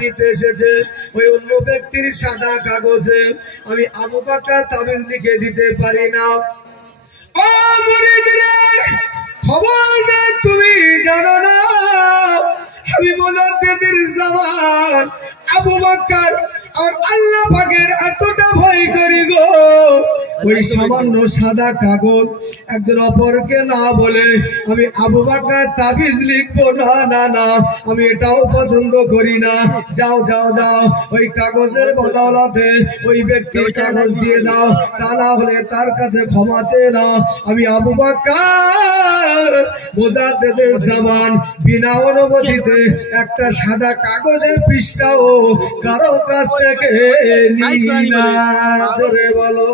নিতে এসেছে ওই অন্য ব্যক্তির সাদা কাগজে আমি আবু বকর তাবিজ লিখে দিতে পারি না। ও মুরিদরা, খবর নেই তুমি জানো না আমি মুজাদ্দিদের জামান আবু বকর আর আল্লাহ পাকের এতটা ভয় করি গো, ওই সামান্য সাদা কাগজ একজন অপরকে না বলে আমি আবু বকর তাবিজ লিখবো না, না না আমি এটাও পছন্দ করি না। যাও যাও যাও, ওই কাগজের বদলাতে ওই ব্যক্তির কাগজ দিয়ে দাও, তা না হলে তার কাছে ক্ষমা চেয়ে নাও। আমি আবু বকর মুজাদ্দিদের জামান বিনা অনুমতিতে একটা সাদা কাগজের পৃষ্ঠাও কারো কাছ থেকে নিই না। জোরে বলো।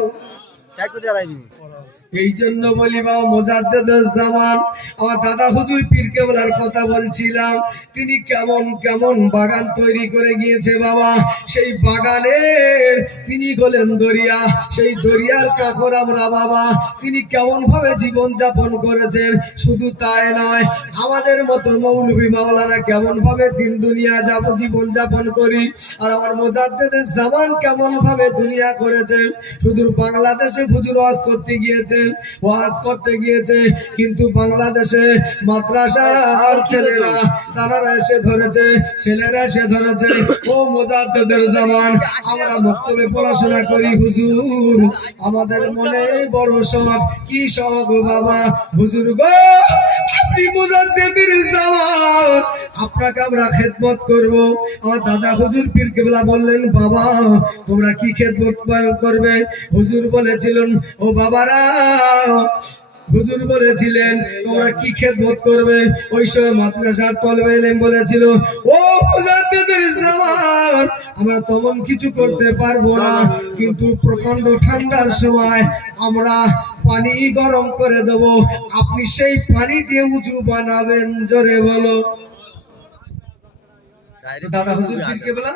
এই জন্য বলি বাবা মুজাদ্দিদুল জামান আমার দাদা হুজুর পীর কেবলার কথা বলছিলাম, তিনি কেমন কেমন বাগান তৈরি করে গিয়েছে বাবা। সেই বাগানের তিনি হলেন দরিয়া, সেই দরিয়ার কাকর আমরা বাবা। তিনি কেমন ভাবে জীবন যাপন করেছেন, শুধু তাই নয় আমাদের মতো মৌলভী মাওলানা কেমন ভাবে দিন দুনিয়া জীবন যাপন করি, আর আমার মুজাদ্দিদুল জামান কেমন ভাবে দুনিয়া করেছেন। শুধু বাংলাদেশে হুজুর ওয়াজ করতে গিয়েছে, ওয়াজ করতে গিয়েছে, কিন্তু বাংলাদেশে মাদ্রাসার ছেলেরা তারা এসে ধরেছে, ছেলেরা এসে ধরেছে ও মুজাদ্দিদুল জামান আমরা মক্তবে পড়াশোনা করি হুজুর, আমাদের মনে বড় শখ। কি শখ বাবা? হুজুর গো আপনি মুজাদ্দিদুল জামান, আপনাকে আমরা খেদমত করব। আমার দাদা হুজুর পীর কেবলা বললেন বাবা তোমরা কি খেদমত করবে? হুজুর বলেছিলেন ও বাবারা, হুজুর বলেছিলেন তোমরা কি খেদমত করবে? ওই সময় মাদ্রাসার তলবে ইলম বলেছিল ও মুজাদ্দিদুল জামান আমরা তেমন কিছু করতে পারবো না, কিন্তু প্রচন্ড ঠান্ডার সময় আমরা পানি গরম করে দেব, আপনি সেই পানি দিয়ে উজু বানাবেন। জোরে বলো। দাদা হুজুর পীর কেবলা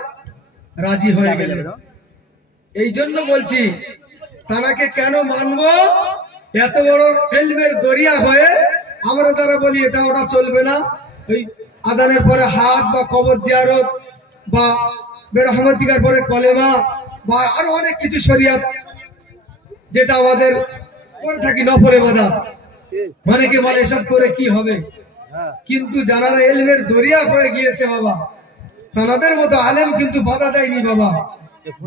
রাজি হয়ে গেলেন। এই জন্য বলছি তানাকে কেন মানবো? এত বড় ইলমের দরিয়া হয়ে আমরা তারা বলি এটা ওটা চলবে না। ওই আজানের পরে হাত বা কবর জিয়ারত বা বেরহমতিকার পরে কলেমা বা আরো অনেক কিছু শরিয়াত যেটা আমাদের করে থাকি নফলে বাধা, অনেকে বলে এসব করে কি হবে, কিন্তু যারা ইলমের দরিয়া হয়ে গিয়েছে বাবা তাদের মতো আলেম কিন্তু বাধা দেয়নি বাবা।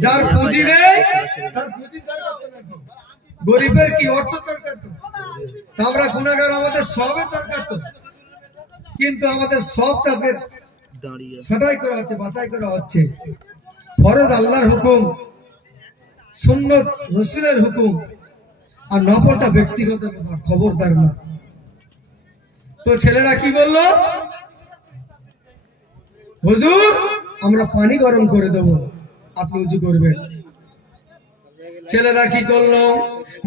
যার পুঁজি নেই তার পুঁজি গরিবের কি অর্থ দরকার? তো আমরা গুনাহগার, আমাদের সবের দরকার তো, কিন্তু আমাদের সব তাদের ছাঁটাই করা হচ্ছে, বাছাই করা হচ্ছে। ফরজ আল্লাহর হুকুম, সুন্নত রাসূলের হুকুম, আর নফলটা ব্যক্তিগত ব্যাপার, খবরদার না। তো ছেলেরা কি বললো? হুজুর আমরা পানি গরম করে দেবো, আপনি উজু করবেন। ছেলেরা কি করলো?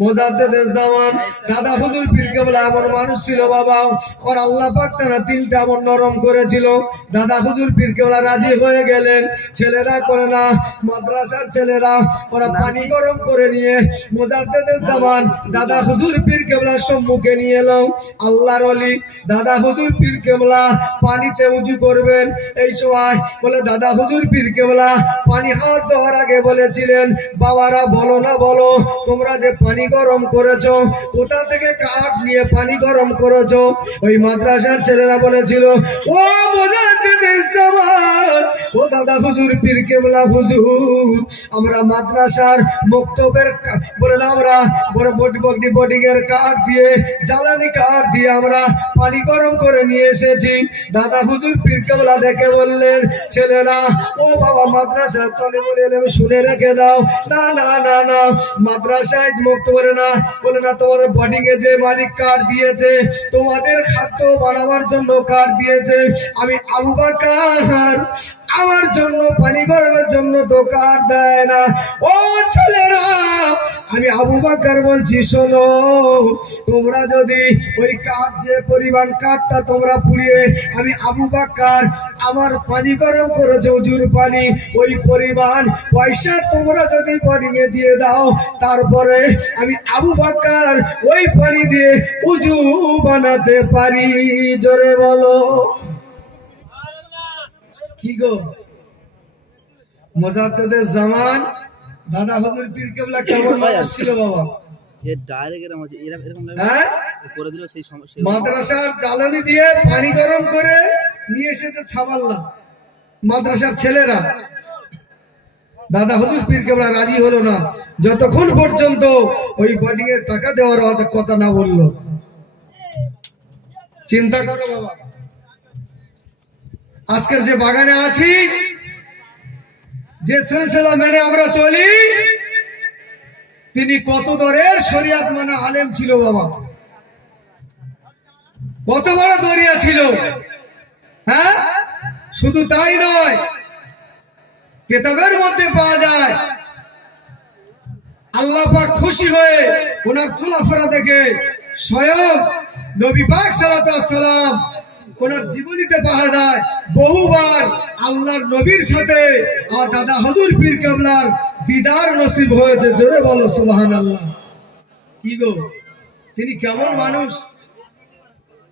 মুজাদ্দিদুল জামান দাদা হুজুর পীর কেবলা এমন মানুষ ছিল বাবা, আর আল্লাহ পাক তারা তিনটা মন নরম করেছিল। দাদা হুজুর পীর কেবলা রাজি হয়ে গেলেন। ছেলেরা করে না, মাদ্রাসার ছেলেরা ওরা পানি গরম করে নিয়ে মুজাদ্দিদুল জামান দাদা হুজুর পীর কেবলার সম্মুখে নিয়ে এলো। আল্লাহর ওলি দাদা হুজুর পীর কেবলা পানিতে উজু করবেন। এই সময় বলে দাদা হুজুর পীর কেবলা পানি হাত দেওয়ার আগে বলেছিলেন বাবারা বলো না বলো তোমরা যে পানি গরম করেছো কোথা থেকে কাঠ নিয়ে পানি গরম করেছো? ওই মাদ্রাসার ছেলেরা বলেছিল ও মুজাদ্দিদুল জামান, ও দাদা হুজুর পীর কেবলা হুজুর আমরা মাদ্রাসার মক্তবের বলে না আমরা বড় বোর্ডিং এর কাঠ দিয়ে জ্বালানি কাঠ দিয়ে আমরা পানি গরম করে নিয়ে এসেছি। দাদা হুজুর পীর কেবলা দেখে বললেন ছেলেরা ও বাবা মাদ্রাসার তলিবুল ইলম শুনে রেখে দাও, না না না না মাদ্রাসায় মুক্ত বলে না তোমাদের বোর্ডিং এ যে মালিক কাঠ দিয়েছে, তোমাদের খাদ্য বানাবার জন্য কাঠ দিয়েছে, আমি আবু বকর আমার জন্য পানি গরমের জন্য তো কাঠ দেয় না। ও ছেলেরা আমি আবু বকর বলছি শোনো, তোমরা যদি ওই কাঠ যে পরিমাণ কাঠটা তোমরা পুড়িয়ে আমি আবু বকর আমার পানি গরম করেছো উজুর পানি, ওই পরিমাণ পয়সা তোমরা যদি বোর্ডিং এ দিয়ে দাও, তারপরে আমি আবু বকর ওই পানি দিয়ে উজু বানাতে পারি। জোরে বলো। কি গো মোজাদ্দেদের জামান দাদা হুজুর পীর কেবলা কেমন মানুষ ছিল বাবা? হ্যাঁ, মাদ্রাসার জ্বালানি দিয়ে পানি গরম করে নিয়ে এসেছে ছাবাল্লা মাদ্রাসার ছেলেরা। দাদা হুজুর পীর কেবলা রাজি হলো না যতক্ষণ পর্যন্ত ওই বোর্ডিং এর টাকা দেওয়ার কথা না বললো। চিন্তা করো বাবা, আজকের যে বাগানে আছি, যে সিলসিলা মেনে আমরা চলি, তিনি কত দরের শরিয়াত মানা আলেম ছিল বাবা, কত বড় দরিয়া ছিল। হ্যাঁ, শুধু তাই নয়, কিতাবের মধ্যে পাওয়া যায় আল্লাহ পাক খুশি হয়ে ওনার চলাফেরা দেখে স্বয়ং নবী পাক সাল্লাল্লাহু আলাইহি ওয়াসাল্লাম ওনার জীবনীতে পাওয়া যায় বহুবার আল্লাহর নবীর সাথে আমার দাদা হুজুর পীর কেবলার দিদার নসিব হয়েছে। জোরে বলো সুবহানাল্লাহ। কি গো, তিনি কেমন মানুষ,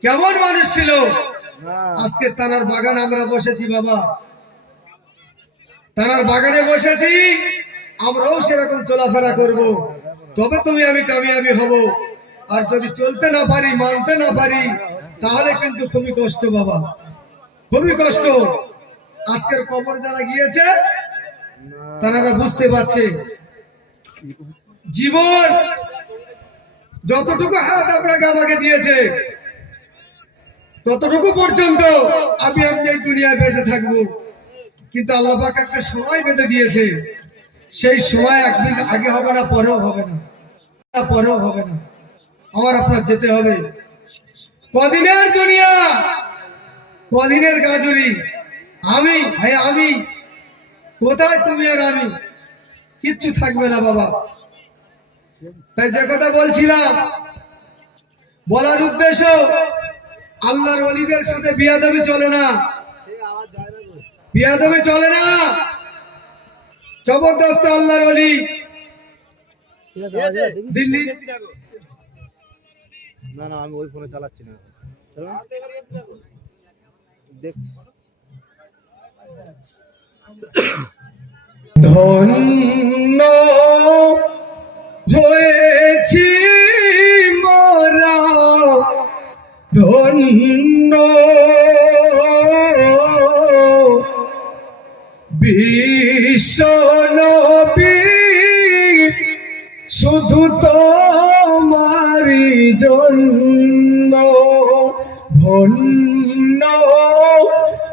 কেমন মানুষ ছিল। আজকে তানার বাগান আমরা বসেছি বাবা, তানার বাগানে বসেছি, আমরাও সেরকম চলাফেরা করব, তবে তুমি আমি কামিয়াবি হব। আর যদি চলতে না পারি, মানতে না পারি, তাহলে কিন্তু খুবই কষ্ট বাবা, খুবই কষ্ট। আজকের কবর যারা গিয়েছে তারা বুঝতে পারছে জীবন যতটুকু হাত আপনাকে আমাকে দিয়েছে ততটুকু পর্যন্ত আমি এই দুনিয়ায় বেঁচে থাকবো। কিন্তু আল্লাহ পাক একটা সময় বেঁধে দিয়েছে, সেই সময় একদিন আগে হবে না, পরেও হবে না, পরেও হবে না, আমার আপনার যেতে হবে। কদিনের দুনিয়া, কদিনের গাজুরি, আমি ভাই আমি কোথায়, তুমি আর আমি, কিচ্ছু থাকবে না বাবা। তাই যে কথা বলছিলাম, বলার উদ্দেশ্য, আল্লাহর ওলিদের সাথে বিয়াদবি চলে না, বিয়াদবি চলে না। জবরদস্ত আল্লাহর ওলি দিল্লি, না না আমি ওই ফোনে চালাচ্ছি না, ধন্য হয়েছি মোরা, ধন্য বিশ্ব নবী, শুধু তোমারি জন্য ধন্য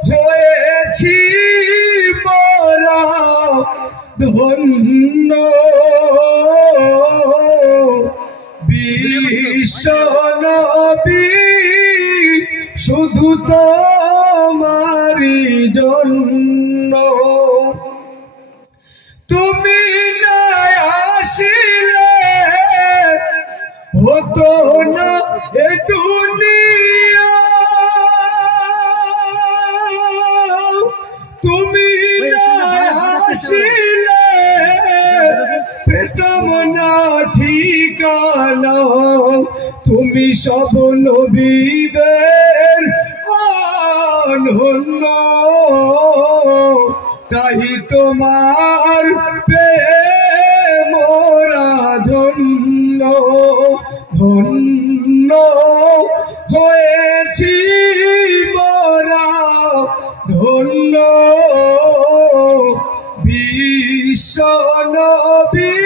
হয়েছি মোরা, ধন্য বিশ্ব নবী, শুধু তোমারি জন্য। তুমি না আসিলে হতো না এ দুনিয়া, তুমি না আসিলে পেতাম না ঠিকানা, তুমি সব নবীদের অনন্য, তাই তোমার মোরা ধন্য, ধন্য হয়েছি মোরা, ধন্য বিশ্ব নবী,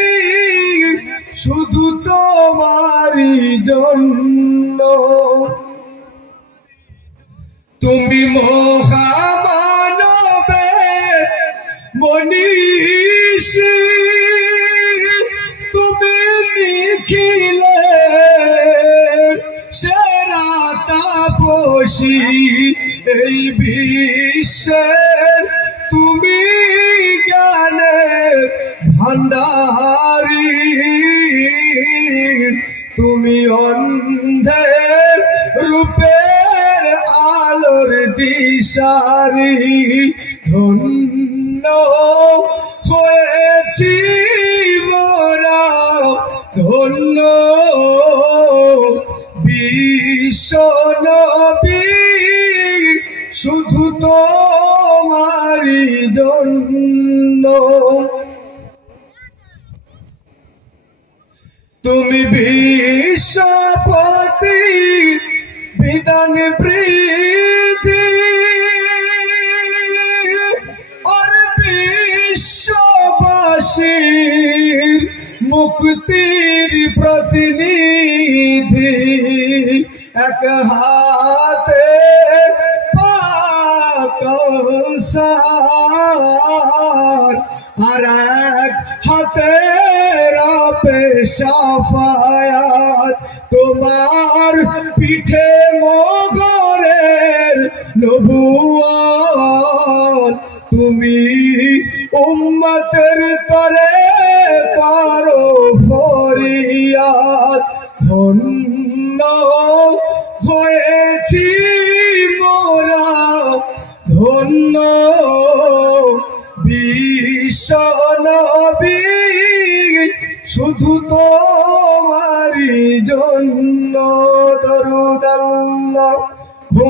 শুধু তোমারি জন্য। তুমি মহামানবে মনীষী, তুমি নিখিলে সেরা তাপসী, এই বিশ্বের তুমি জ্ঞানের ভান্ডারী, তুমি অন্ধের রূপের আলোর দিশারি, ধন্য হয়েছি মোরা, ধন্য বিশ্ব নবী, শুধু তোমারি জন্য। জন্য। তুমি বিশ্বপতি বিধান বৃদ্ধি আর বিশ্ববাসীর মুক্তির প্রতিনিধি। এক হাতে পাকসার আর এক হাতে রাপে সাফায়াত। তোমার পিঠে মোগরের নবুয়ত। তুমি উম্মতের তরে করো ফরিয়াদ। ধন্য হয়েছি মোরা, ধন্য বিশ্ব নবী শুধু তোমারই জন্য। দরুদ আল্লাহুম্মা